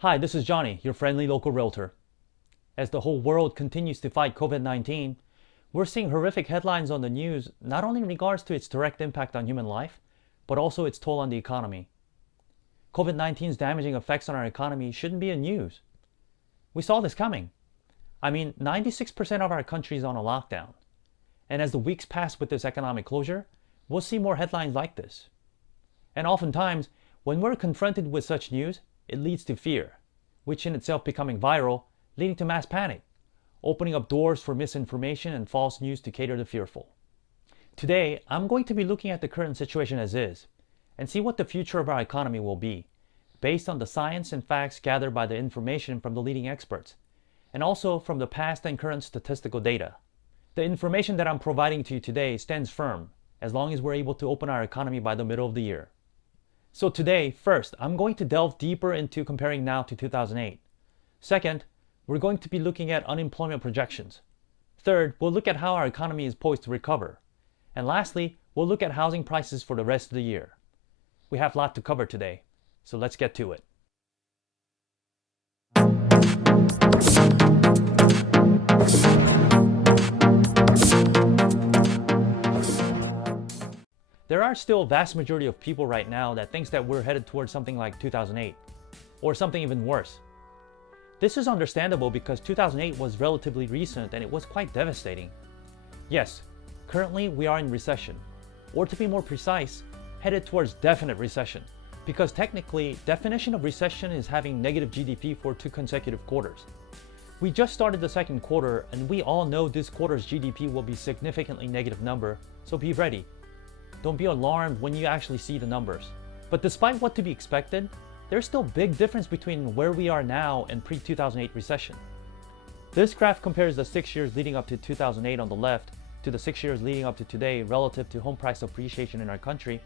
Hi, this is Johnny, your friendly local realtor. As the whole world continues to fight COVID-19, we're seeing horrific headlines on the news, not only in regards to its direct impact on human life, but also its toll on the economy. COVID-19's damaging effects on our economy shouldn't be in news. We saw this coming. 96% of our country is on a lockdown. And as the weeks pass with this economic closure, we'll see more headlines like this. And oftentimes, when we're confronted with such news, it leads to fear, which in itself becoming viral, leading to mass panic, opening up doors for misinformation and false news to cater to the fearful. Today, I'm going to be looking at the current situation as is, and see what the future of our economy will be, based on the science and facts gathered by the information from the leading experts, and also from the past and current statistical data. The information that I'm providing to you today stands firm, as long as we're able to open our economy by the middle of the year. So today, first, I'm going to delve deeper into comparing now to 2008. Second, we're going to be looking at unemployment projections. Third, we'll look at how our economy is poised to recover. And lastly, we'll look at housing prices for the rest of the year. We have a lot to cover today, so let's get to it. There are still a vast majority of people right now that thinks that we're headed towards something like 2008, or something even worse. This is understandable because 2008 was relatively recent and it was quite devastating. Yes, currently we are in recession, or to be more precise, headed towards definite recession, because technically, definition of recession is having negative GDP for 2 consecutive quarters. We just started the second quarter and we all know this quarter's GDP will be significantly negative number, so be ready. Don't be alarmed when you actually see the numbers. But despite what to be expected, there's still a big difference between where we are now and pre-2008 recession. This graph compares the 6 years leading up to 2008 on the left to the 6 years leading up to today relative to home price appreciation in our country.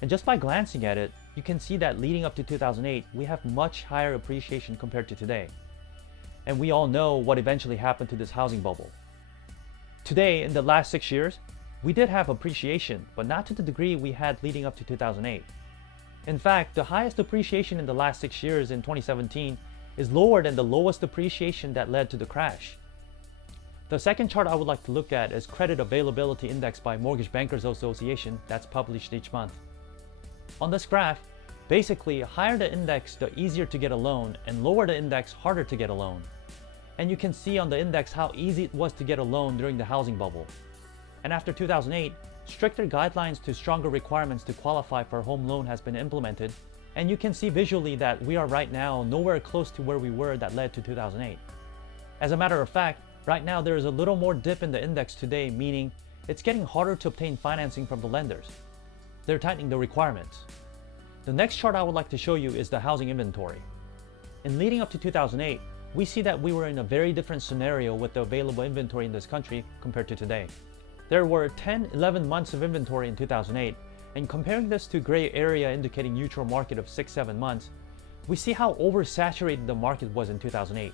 And just by glancing at it, you can see that leading up to 2008, we have much higher appreciation compared to today. And we all know what eventually happened to this housing bubble. Today, in the last 6 years, we did have appreciation, but not to the degree we had leading up to 2008. In fact, the highest appreciation in the last 6 years in 2017 is lower than the lowest appreciation that led to the crash. The second chart I would like to look at is Credit Availability Index by Mortgage Bankers Association that's published each month. On this graph, basically higher the index, the easier to get a loan, and lower the index, harder to get a loan. And you can see on the index how easy it was to get a loan during the housing bubble. And after 2008, stricter guidelines to stronger requirements to qualify for a home loan has been implemented, and you can see visually that we are right now nowhere close to where we were that led to 2008. As a matter of fact, right now there is a little more dip in the index today, meaning it's getting harder to obtain financing from the lenders. They're tightening the requirements. The next chart I would like to show you is the housing inventory. In leading up to 2008, we see that we were in a very different scenario with the available inventory in this country compared to today. There were 10-11 months of inventory in 2008, and comparing this to gray area indicating neutral market of 6-7 months, we see how oversaturated the market was in 2008.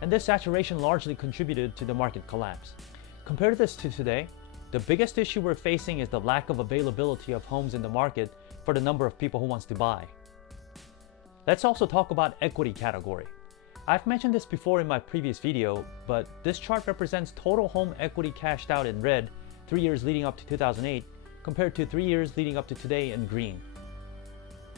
And this saturation largely contributed to the market collapse. Compare this to today, the biggest issue we're facing is the lack of availability of homes in the market for the number of people who wants to buy. Let's also talk about equity category. I've mentioned this before in my previous video, but this chart represents total home equity cashed out in red 3 years leading up to 2008 compared to 3 years leading up to today in green.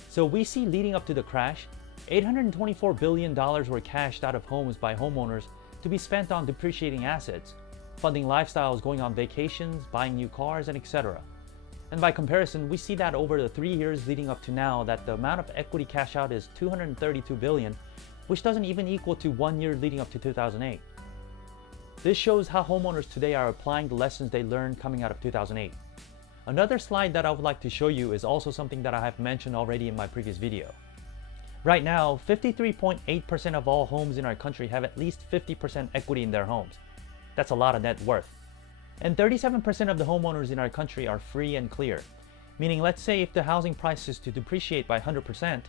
So we see leading up to the crash, $824 billion were cashed out of homes by homeowners to be spent on depreciating assets, funding lifestyles, going on vacations, buying new cars, and etc. And by comparison, we see that over the 3 years leading up to now that the amount of equity cash out is $232 billion, which doesn't even equal to 1 year leading up to 2008. This shows how homeowners today are applying the lessons they learned coming out of 2008. Another slide that I would like to show you is also something that I have mentioned already in my previous video. Right now, 53.8% of all homes in our country have at least 50% equity in their homes. That's a lot of net worth. And 37% of the homeowners in our country are free and clear, meaning let's say if the housing price is to depreciate by 100%,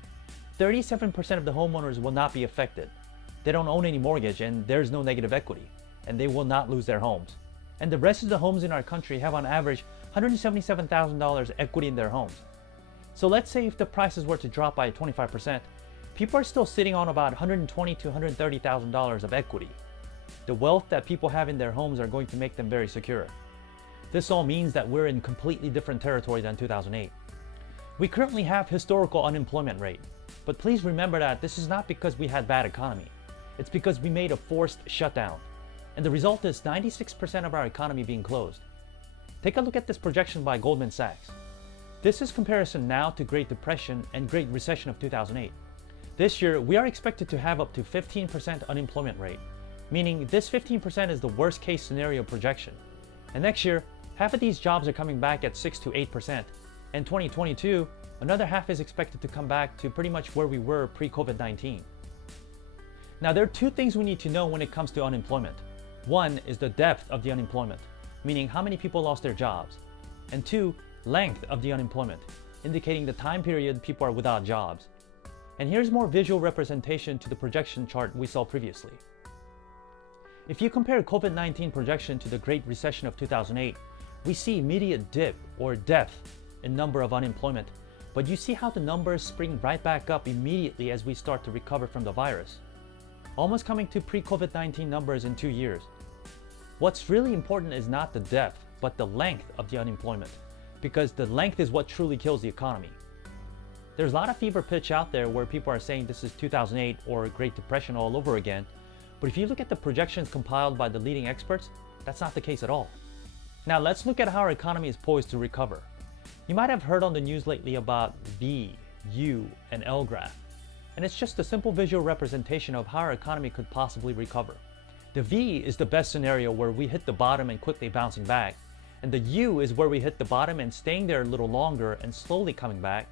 37% of the homeowners will not be affected. They don't own any mortgage and there's no negative equity, and they will not lose their homes. And the rest of the homes in our country have on average $177,000 equity in their homes. So let's say if the prices were to drop by 25%, people are still sitting on about $120,000 to $130,000 of equity. The wealth that people have in their homes are going to make them very secure. This all means that we're in completely different territory than 2008. We currently have historical unemployment rate, but please remember that this is not because we had bad economy. It's because we made a forced shutdown. And the result is 96% of our economy being closed. Take a look at this projection by Goldman Sachs. This is comparison now to Great Depression and Great Recession of 2008. This year, we are expected to have up to 15% unemployment rate, meaning this 15% is the worst case scenario projection. And next year, half of these jobs are coming back at 6 to 8%. And 2022, another half is expected to come back to pretty much where we were pre-COVID-19. Now, there are two things we need to know when it comes to unemployment. One is the depth of the unemployment, meaning how many people lost their jobs. And two, length of the unemployment, indicating the time period people are without jobs. And here's more visual representation to the projection chart we saw previously. If you compare COVID-19 projection to the Great Recession of 2008, we see immediate dip or depth in number of unemployment, but you see how the numbers spring right back up immediately as we start to recover from the virus, almost coming to pre-COVID-19 numbers in 2 years. What's really important is not the depth, but the length of the unemployment, because the length is what truly kills the economy. There's a lot of fever pitch out there where people are saying this is 2008 or Great Depression all over again, but if you look at the projections compiled by the leading experts, that's not the case at all. Now let's look at how our economy is poised to recover. You might have heard on the news lately about V, U, and L graph, and it's just a simple visual representation of how our economy could possibly recover. The V is the best scenario where we hit the bottom and quickly bouncing back, and the U is where we hit the bottom and staying there a little longer and slowly coming back,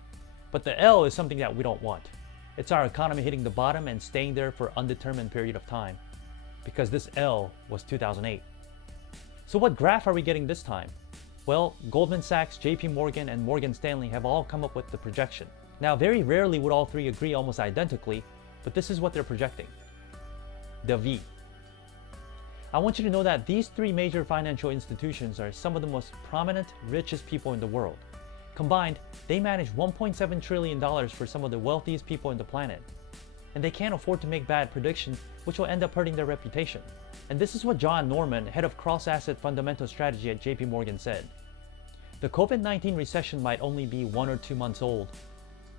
but the L is something that we don't want. It's our economy hitting the bottom and staying there for an undetermined period of time, because this L was 2008. So what graph are we getting this time? Well, Goldman Sachs, JP Morgan, and Morgan Stanley have all come up with the projection. Now, very rarely would all three agree almost identically, but this is what they're projecting. The V. I want you to know that these three major financial institutions are some of the most prominent, richest people in the world. Combined, they manage $1.7 trillion for some of the wealthiest people on the planet. And they can't afford to make bad predictions, which will end up hurting their reputation. And this is what John Norman, head of cross-asset fundamental strategy at JP Morgan, said. The COVID-19 recession might only be 1 or 2 months old,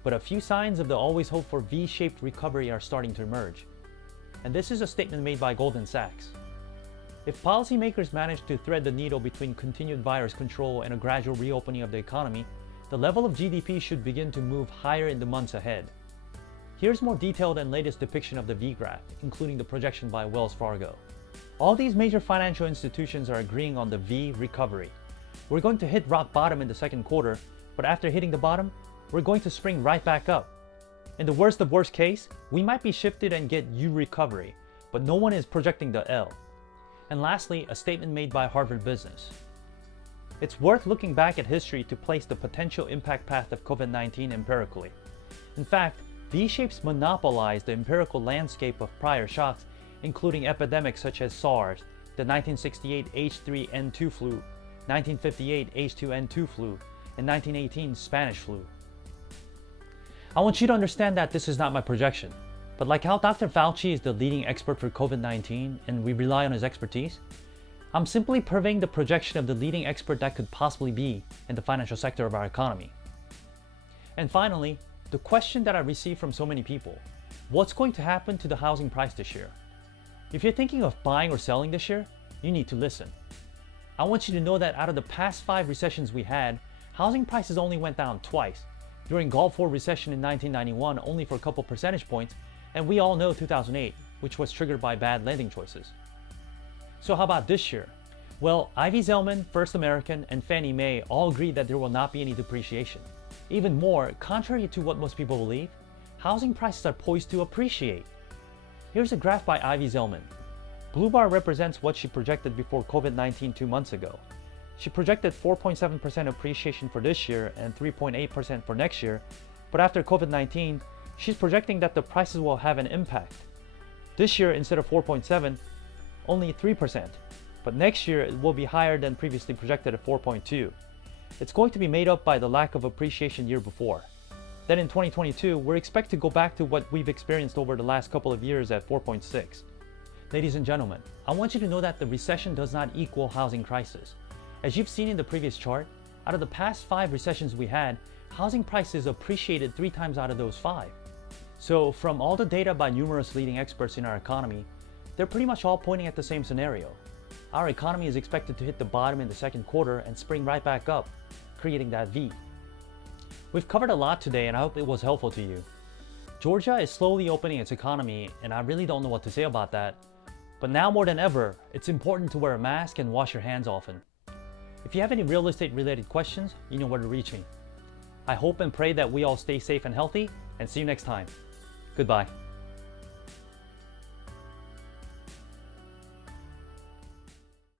but a few signs of the always hoped for V-shaped recovery are starting to emerge. And this is a statement made by Goldman Sachs. If policymakers manage to thread the needle between continued virus control and a gradual reopening of the economy, the level of GDP should begin to move higher in the months ahead. Here's more detailed and latest depiction of the V graph, including the projection by Wells Fargo. All these major financial institutions are agreeing on the V recovery. We're going to hit rock bottom in the second quarter, but after hitting the bottom, we're going to spring right back up. In the worst of worst case, we might be shifted and get U recovery, but no one is projecting the L. And lastly, a statement made by Harvard Business. It's worth looking back at history to place the potential impact path of COVID-19 empirically. In fact, V-shapes monopolize the empirical landscape of prior shocks, including epidemics such as SARS, the 1968 H3N2 flu, 1958 H2N2 flu, and 1918 Spanish flu. I want you to understand that this is not my projection, but like how Dr. Fauci is the leading expert for COVID-19 and we rely on his expertise, I'm simply purveying the projection of the leading expert that could possibly be in the financial sector of our economy. And finally, the question that I receive from so many people: what's going to happen to the housing price this year? If you're thinking of buying or selling this year, you need to listen. I want you to know that out of the past 5 recessions we had, housing prices only went down twice. During Gulf War recession in 1991, only for a couple percentage points, and we all know 2008, which was triggered by bad lending choices. So how about this year? Well, Ivy Zelman, First American, and Fannie Mae all agreed that there will not be any depreciation. Even more, contrary to what most people believe, housing prices are poised to appreciate. Here's a graph by Ivy Zelman. Blue bar represents what she projected before COVID-19 2 months ago. She projected 4.7% appreciation for this year and 3.8% for next year, but after COVID-19, she's projecting that the prices will have an impact. This year, instead of 4.7, only 3%, but next year it will be higher than previously projected at 4.2. It's going to be made up by the lack of appreciation year before. Then in 2022, we're expected to go back to what we've experienced over the last couple of years at 4.6. Ladies and gentlemen, I want you to know that the recession does not equal housing crisis. As you've seen in the previous chart, out of the past 5 recessions we had, housing prices appreciated 3 times out of those 5. So from all the data by numerous leading experts in our economy, they're pretty much all pointing at the same scenario. Our economy is expected to hit the bottom in the second quarter and spring right back up, creating that V. We've covered a lot today and I hope it was helpful to you. Georgia is slowly opening its economy and I really don't know what to say about that. But now more than ever, it's important to wear a mask and wash your hands often. If you have any real estate related questions, you know where to reach me. I hope and pray that we all stay safe and healthy, and see you next time. Goodbye.